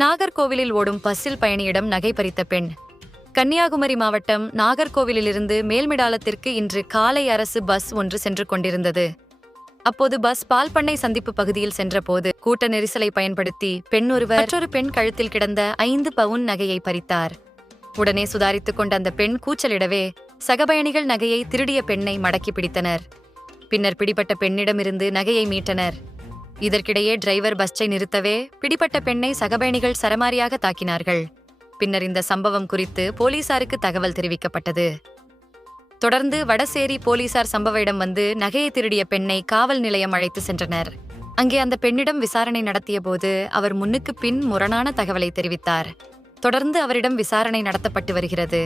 நாகர்கோவிலில் ஓடும் பஸ்ஸில் பயணியிடம் நகை பறித்த பெண். கன்னியாகுமரி மாவட்டம் நாகர்கோவிலிலிருந்து மேல்மிடாலத்திற்கு இன்று காலை அரசு பஸ் ஒன்று சென்று கொண்டிருந்தது. அப்போது பஸ் பால்பண்ணை சந்திப்பு பகுதியில் சென்றபோது கூட்ட நெரிசலை பயன்படுத்தி பெண் ஒருவர் மற்றொரு பெண் கழுத்தில் கிடந்த 5 பவுன் நகையை பறித்தார். உடனே சுதாரித்துக் கொண்ட அந்த பெண் கூச்சலிடவே சக பயணிகள் நகையை திருடிய பெண்ணை மடக்கி பிடித்தனர். பின்னர் பிடிபட்ட பெண்ணிடமிருந்து நகையை மீட்டனர். இதற்கிடையே டிரைவர் பஸ்ஸை நிறுத்தவே பிடிபட்ட பெண்ணை சகபயணிகள் சரமாரியாக தாக்கினார்கள். பின்னர் இந்த சம்பவம் குறித்து போலீசாருக்கு தகவல் தெரிவிக்கப்பட்டது. தொடர்ந்து வடசேரி போலீசார் சம்பவ இடம் வந்து நகையை திருடிய பெண்ணை காவல் நிலையம் அழைத்து சென்றனர். அங்கே அந்த பெண்ணிடம் விசாரணை நடத்திய போது அவர் முன்னுக்கு பின் முரணான தகவலை தெரிவித்தார். தொடர்ந்து அவரிடம் விசாரணை நடத்தப்பட்டு வருகிறது.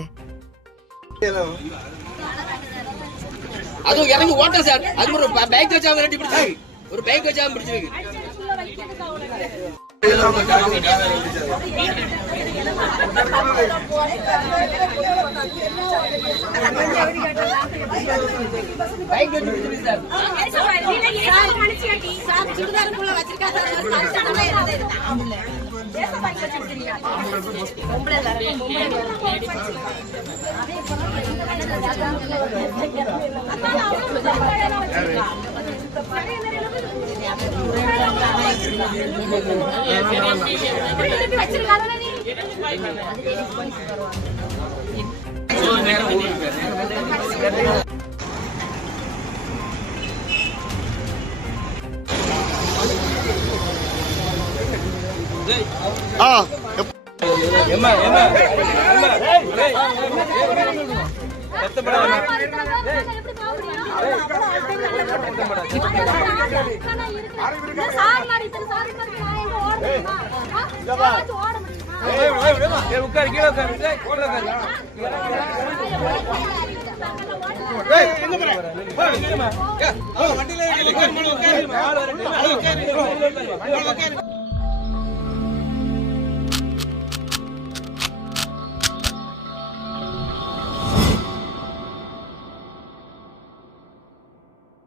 வண்டியில